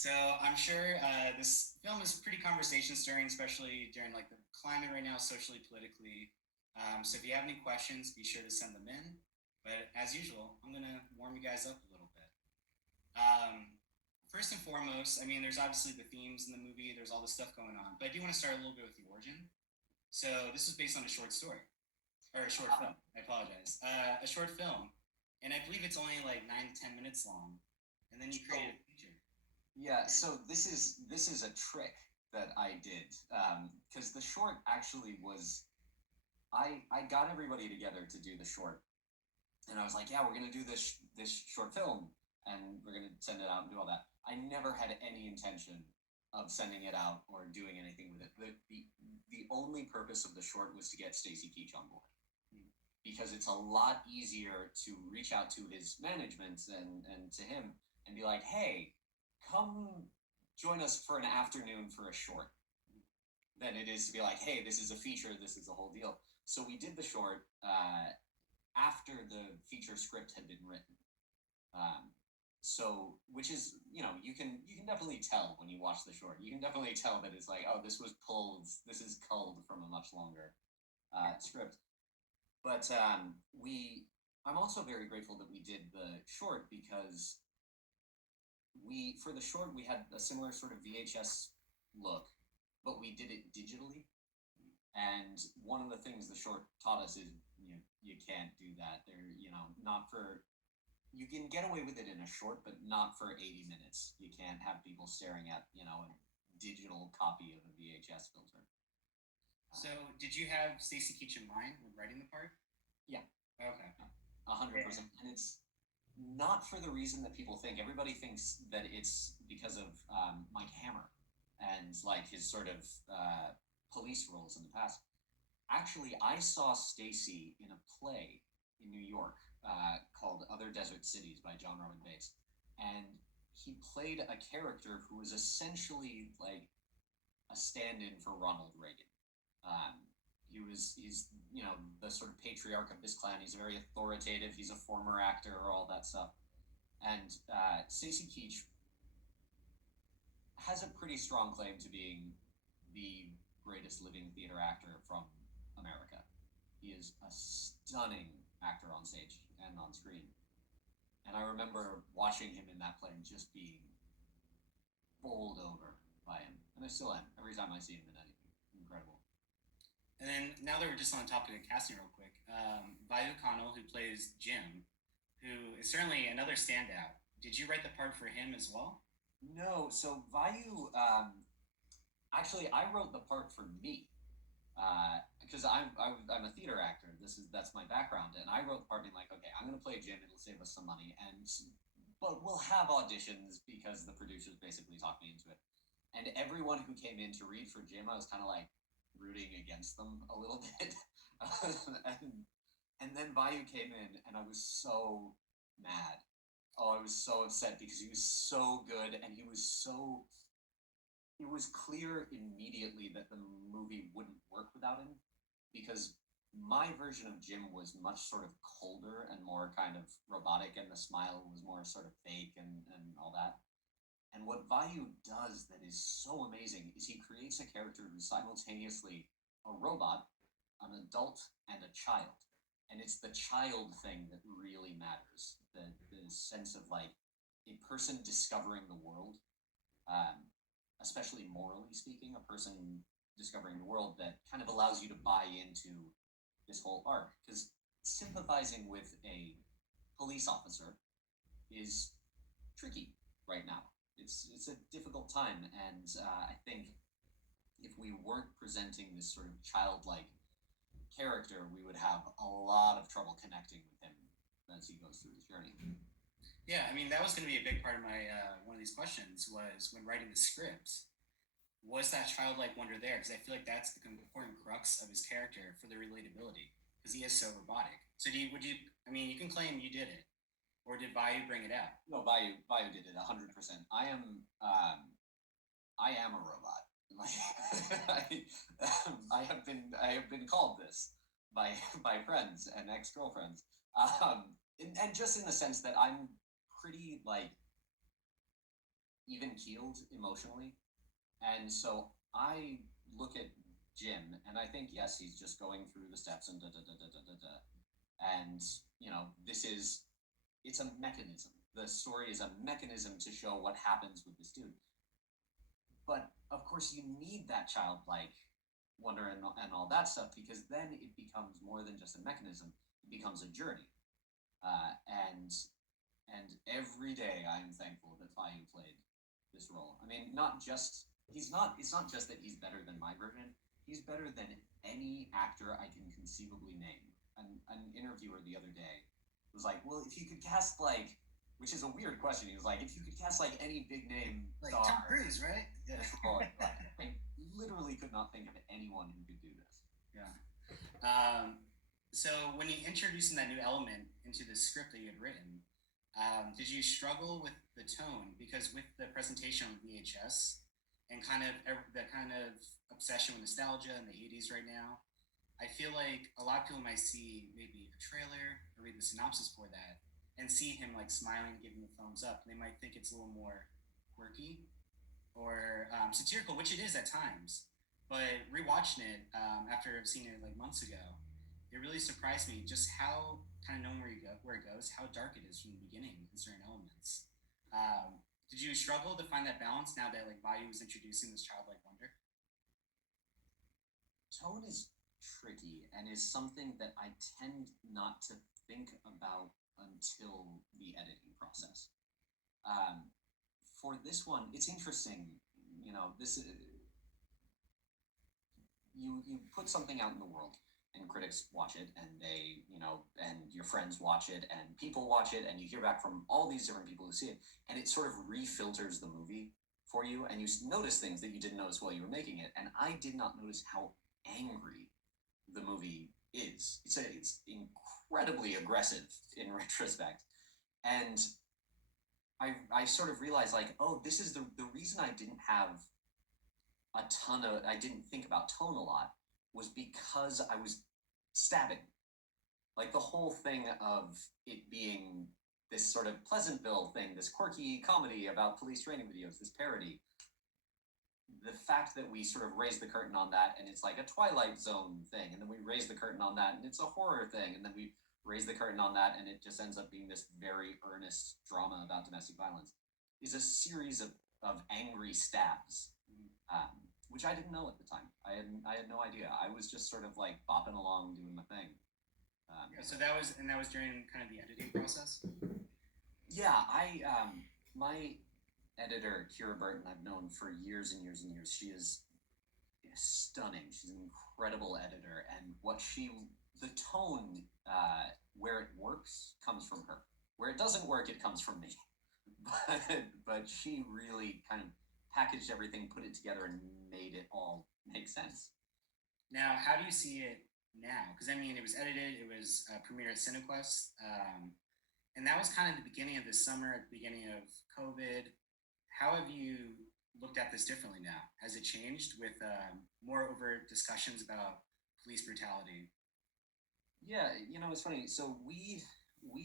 So I'm sure this film is pretty conversation stirring, especially during like the climate right now, socially, politically. So if you have any questions, be sure to send them in. But as usual, I'm gonna warm you guys up a little bit. Um, First and foremost, I mean, there's obviously the themes in the movie. There's all this stuff going on, but I do want to start a little bit with the origin. So this is based on a short story or a short film. I apologize. A short film, and I believe it's only like 9 to 10 minutes long. And then you created a feature. Yeah, so this is a trick that I did because the short actually was I got everybody together to do the short, and I was like, yeah, we're gonna do this short film, and we're gonna send it out and do all that. I never had any intention of sending it out or doing anything with it. The only purpose of the short was to get Stacy Keach on board because it's a lot easier to reach out to his management and to him and be like, hey, come join us for an afternoon for a short than it is to be like, hey, this is a feature, this is a whole deal. So we did the short after the feature script had been written. So, which is, you can definitely tell when you watch the short. You can definitely tell that it's like, oh, this is culled from a much longer script. But I'm also very grateful that we did the short because for the short, we had a similar sort of VHS look, but we did it digitally. And one of the things the short taught us is you can't do that. Not for you can get away with it in a short, but not for 80 minutes. You can't have people staring at a digital copy of a VHS filter. So, did you have Stacy Keach in mind when writing the part? Yeah. Okay. 100%. And it's not for the reason that people think. Everybody thinks that it's because of Mike Hammer and like his sort of police roles in the past. Actually, I saw Stacy in a play in New York called Other Desert Cities by John Roman Bates. And he played a character who was essentially like a stand-in for Ronald Reagan. Um, he's the sort of patriarch of this clan. He's very authoritative. He's a former actor, all that stuff. And Stacy Keach has a pretty strong claim to being the greatest living theater actor from America. He is a stunning actor on stage and on screen. And I remember watching him in that play and just being bowled over by him. And I still am every time I see him in anything. Incredible. And then now that we're just on the topic of casting real quick, Vayu O'Donnell, who plays Jim, who is certainly another standout. Did you write the part for him as well? No, so Vayu, actually, I wrote the part for me because I'm a theater actor. That's my background, and I wrote the part being like, okay, I'm gonna play Jim. It'll save us some money, but we'll have auditions because the producers basically talked me into it. And everyone who came in to read for Jim, I was kind of like rooting against them a little bit, and then Vayu came in, and I was so mad. Oh, I was so upset because he was so good, and it was clear immediately that the movie wouldn't work without him because my version of Jim was much sort of colder and more kind of robotic, and the smile was more sort of fake and all that. And what Vayu does that is so amazing is he creates a character who's simultaneously a robot, an adult, and a child. And it's the child thing that really matters. The sense of like a person discovering the world, um, especially morally speaking, a person discovering the world that kind of allows you to buy into this whole arc. Because sympathizing with a police officer is tricky right now. It's a difficult time, and I think if we weren't presenting this sort of childlike character, we would have a lot of trouble connecting with him as he goes through his journey. Yeah, I mean that was going to be a big part of my one of these questions was when writing the script. Was that childlike wonder there? Because I feel like that's the important crux of his character for the relatability, because he is so robotic. So would you? I mean, you can claim you did it, or did Vayu bring it out? No, Vayu did it 100%. I am a robot. I have been called this by friends and ex girlfriends, and just in the sense that I'm pretty like even keeled emotionally. And so I look at Jim and I think, yes, he's just going through the steps and da da da da da da da. And, it's a mechanism. The story is a mechanism to show what happens with this dude. But of course, you need that childlike wonder and all that stuff, because then it becomes more than just a mechanism. It becomes a journey. And every day I am thankful that Vayu played this role. I mean, it's not just that he's better than my version. He's better than any actor I can conceivably name. An interviewer the other day was like, well, if you could cast which is a weird question. He was like, if you could cast any big name Like star, Tom Cruise, right? Yeah. I literally could not think of anyone who could do this. Yeah. So when you introducing that new element into the script that you had written, did you struggle with the tone? Because with the presentation on VHS and the kind of obsession with nostalgia in the 80s right now, I feel like a lot of people might see maybe a trailer or read the synopsis for that and see him smiling, giving the thumbs up. And they might think it's a little more quirky or satirical, which it is at times. But rewatching it after I've seen it months ago, it really surprised me just how kind of knowing where it goes, how dark it is from the beginning in certain elements. Did you struggle to find that balance now that Vayu was introducing this childlike wonder? Tone is tricky and is something that I tend not to think about until the editing process. For this one, it's interesting. This you put something out in the world, and critics watch it, and they and your friends watch it, and people watch it, and you hear back from all these different people who see it, and it sort of refilters the movie for you, and you notice things that you didn't notice while you were making it. And I did not notice how angry the movie is. It's incredibly aggressive in retrospect, and I sort of realized this is the reason I didn't have I didn't think about tone a lot was because I was stabbing. The whole thing of it being this sort of Pleasantville thing, this quirky comedy about police training videos, this parody. The fact that we sort of raise the curtain on that and it's a Twilight Zone thing, and then we raise the curtain on that and it's a horror thing, and then we raise the curtain on that and it just ends up being this very earnest drama about domestic violence, is a series of angry stabs, which I didn't know at the time. I had no idea. I was just sort of bopping along doing my thing. So that was during kind of the editing process? Yeah, my editor, Kira Burton, I've known for years and years and years. She is stunning. She's an incredible editor, and the tone, where it works, comes from her. Where it doesn't work, it comes from me. But she really kind of packaged everything, put it together, and made it all make sense. Now, how do you see it now? Because it was edited, it was premiered at CineQuest, and that was kind of the beginning of the summer, at the beginning of COVID. How have you looked at this differently now? Has it changed with more overt discussions about police brutality? Yeah, it's funny. So we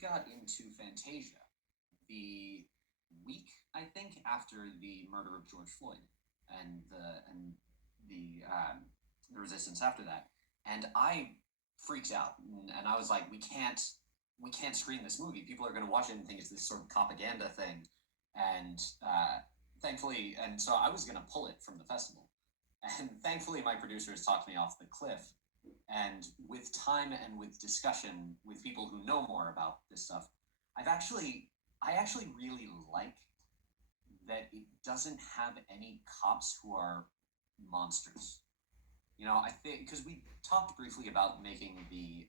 got into Fantasia the week, I think, after the murder of George Floyd and the resistance after that, and I freaked out, and I was like, we can't screen this movie. People are going to watch it and think it's this sort of propaganda thing, and thankfully, and so I was going to pull it from the festival, and thankfully my producers talked me off the cliff. And with time and with discussion with people who know more about this stuff, I actually really like that it doesn't have any cops who are monsters. I think because we talked briefly about making the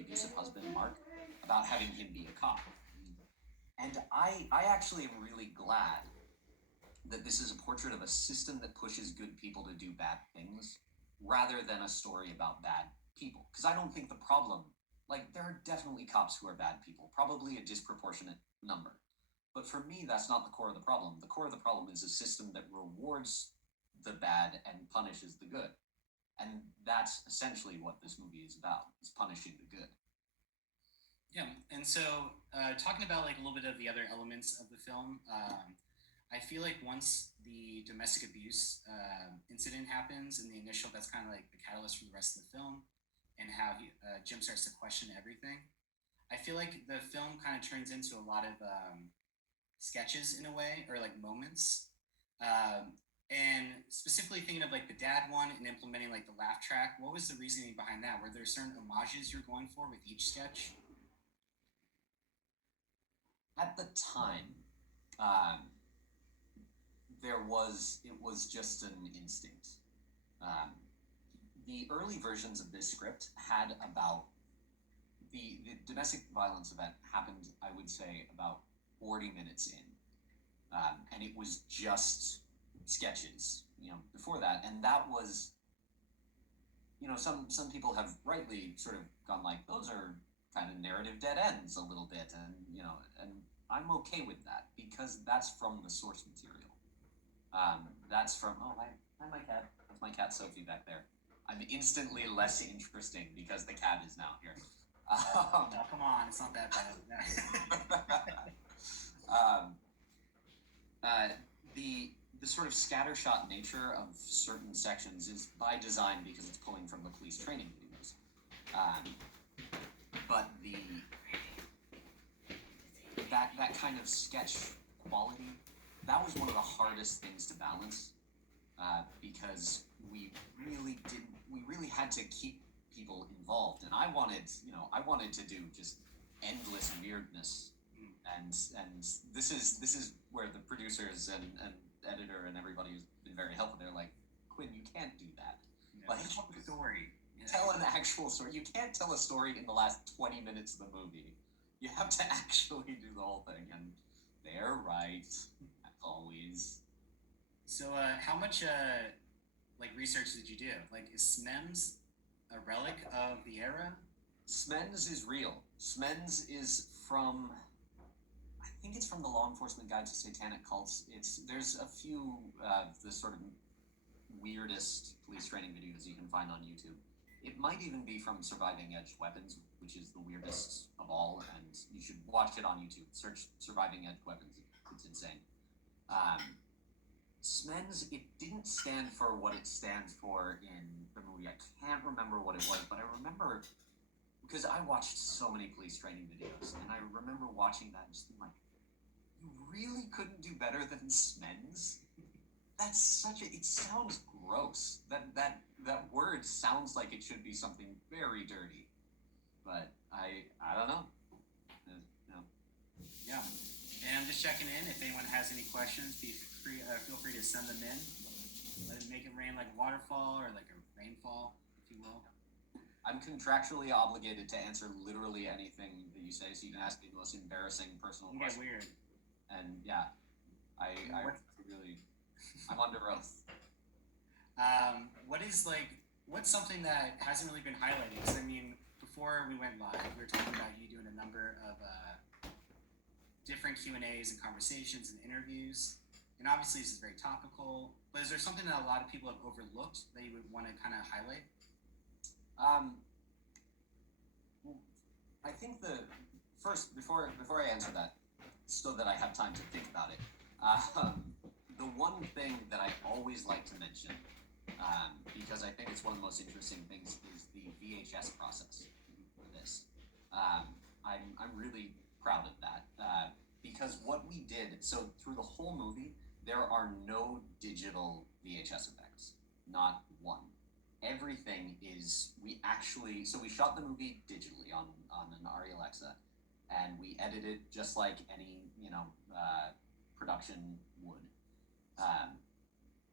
abusive husband, Mark, about having him be a cop, and I actually am really glad that this is a portrait of a system that pushes good people to do bad things, rather than a story about bad people. Because I don't think the problem, there are definitely cops who are bad people, probably a disproportionate number. But for me, that's not the core of the problem. The core of the problem is a system that rewards the bad and punishes the good. And that's essentially what this movie is about, is punishing the good. Yeah, and so talking about a little bit of the other elements of the film, I feel like once the domestic abuse incident happens in the initial, that's kind of like the catalyst for the rest of the film, and how Jim starts to question everything. I feel like the film kind of turns into a lot of sketches in a way, or like moments. And specifically thinking of like the dad one and implementing like the laugh track, what was the reasoning behind that? Were there certain homages you're going for with each sketch? At the time, um, it was just an instinct. Um, the early versions of this script had about the domestic violence event happened, I would say, about 40 minutes in, and it was just sketches, before that, and that was, some people have rightly sort of gone like, those are kind of narrative dead ends a little bit, and I'm okay with that because that's from the source material. That's from hi my cat. That's my cat Sophie back there. I'm instantly less interesting because the cat is now here. Oh, come on, it's not that bad. um, the sort of scattershot nature of certain sections is by design because it's pulling from the police training videos. But that kind of sketch quality, that was one of the hardest things to balance, because we really had to keep people involved, and I wanted to do just endless weirdness, and this is where the producers and editor and everybody who's been very helpful. They're like, Quinn, you can't do that. Yeah, like, tell a story. Tell an actual story. You can't tell a story in the last 20 minutes of the movie. You have to actually do the whole thing, and they're right, as always. So, how much like research did you do? Like, is SMEMS a relic of the era? SMENS is real. SMENS is from, I think it's from the Law Enforcement Guide to Satanic Cults. There's a few the sort of weirdest police training videos you can find on YouTube. It might even be from Surviving Edged Weapons, which is the weirdest of all, and you should watch it on YouTube. Search Surviving Edged Weapons. It's insane. SMENS, it didn't stand for what it stands for in the movie. I can't remember what it was, but I remember, because I watched so many police training videos, and I remember watching that and just being like, you really couldn't do better than SMENS? That's it sounds gross. That word sounds like it should be something very dirty, but I don't know. No. Yeah, and I'm just checking in. If anyone has any questions, feel free to send them in. Let it make it rain like a waterfall or like a rainfall, if you will. I'm contractually obligated to answer literally anything that you say, so you can ask me the most embarrassing personal You question. get weird. And yeah, I'm under oath. What's something that hasn't really been highlighted? Because I mean, before we went live, we were talking about you doing a number of different Q&As and conversations and interviews, and obviously this is very topical. But is there something that a lot of people have overlooked that you would want to kind of highlight? I think before I answer that, so that I have time to think about it, the one thing that I always like to mention, because I think it's one of the most interesting things, is the VHS process for this. I'm really proud of that, because what we did, so through the whole movie, there are no digital VHS effects, not one. Everything is, we shot the movie digitally on an Arri Alexa, and we edited just like any, production would.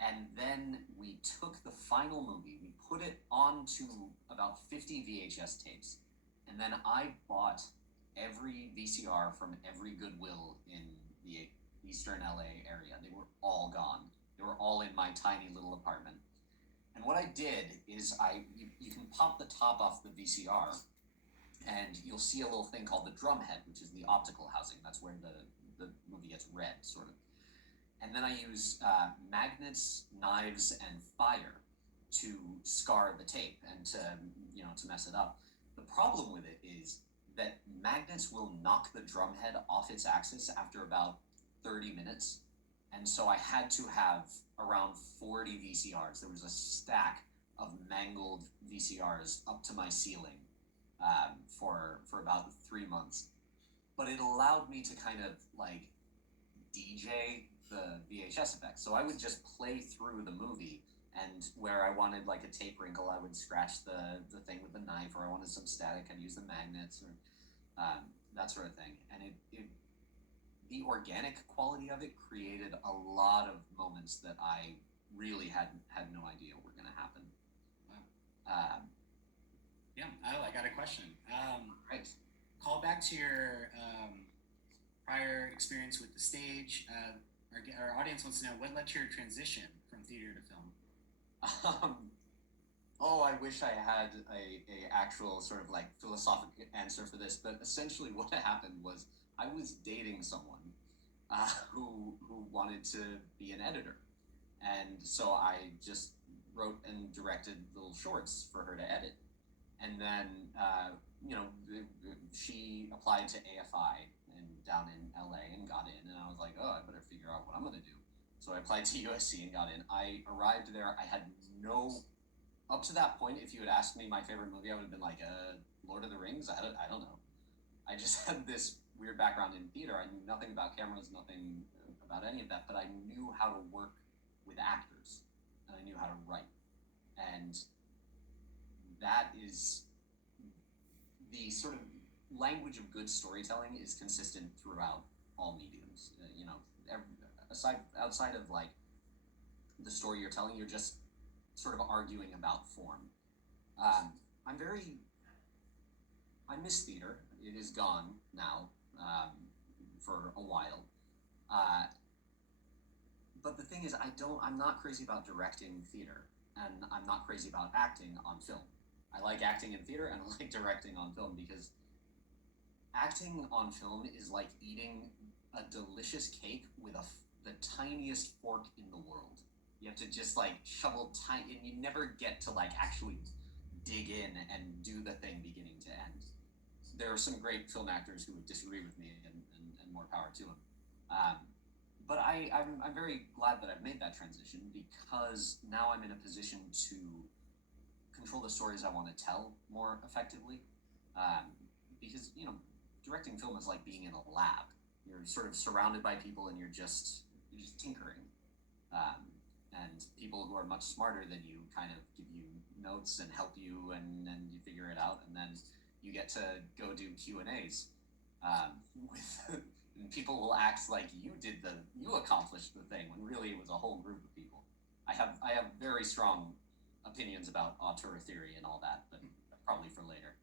And then we took the final movie, we put it onto about 50 VHS tapes, and then I bought every VCR from every Goodwill in the Eastern LA area. They were all gone. They were all in my tiny little apartment. And what I did is you can pop the top off the VCR, and you'll see a little thing called the drum head, which is the optical housing. That's where the movie gets read, sort of. And then I use magnets, knives, and fire to scar the tape and to mess it up. The problem with it is that magnets will knock the drum head off its axis after about 30 minutes, And so I had to have around 40 VCRs. There was a stack of mangled VCRs up to my ceiling for about 3 months. But it allowed me to kind of like DJ the VHS effects. So I would just play through the movie, and where I wanted like a tape wrinkle, I would scratch the thing with the knife, or I wanted some static, I'd use the magnets, or that sort of thing. And it the organic quality of it created a lot of moments that I really had no idea were going to happen. Wow. Yeah. Oh, I got a question. Right. Call back to your prior experience with the stage. Our audience wants to know what led to your transition from theater to film. Oh, I wish I had a actual sort of like philosophical answer for this, but essentially what happened was I was dating someone who wanted to be an editor, and so I just wrote and directed little shorts for her to edit, and then she applied to AFI and down in LA and got in, and I was like, oh, I better figure out what I'm gonna do. So I applied to USC and got in. I arrived there. I had no. Up to that point, if you had asked me my favorite movie, I would have been like, Lord of the Rings? I don't know. I just had this weird background in theater. I knew nothing about cameras, nothing about any of that, but I knew how to work with actors, and I knew how to write. And that is the sort of language of good storytelling is consistent throughout all mediums. Outside of like the story you're telling, you're just sort of arguing about form. I miss theater. It is gone now for a while. But the thing is, I'm not crazy about directing theater, and I'm not crazy about acting on film. I like acting in theater and I like directing on film, because acting on film is like eating a delicious cake with the tiniest fork in the world. You have to just like shovel tiny, and you never get to like actually dig in and do the thing beginning to end. There are some great film actors who would disagree with me, and more power to them. But I'm very glad that I've made that transition, because now I'm in a position to control the stories I want to tell more effectively. Because directing film is like being in a lab. You're sort of surrounded by people, and you're just tinkering. And people who are much smarter than you kind of give you notes and help you, and you figure it out, and then you get to go do Q&As with and people will act like you accomplished the thing, when really it was a whole group of people. I have very strong opinions about auteur theory and all that, but probably for later.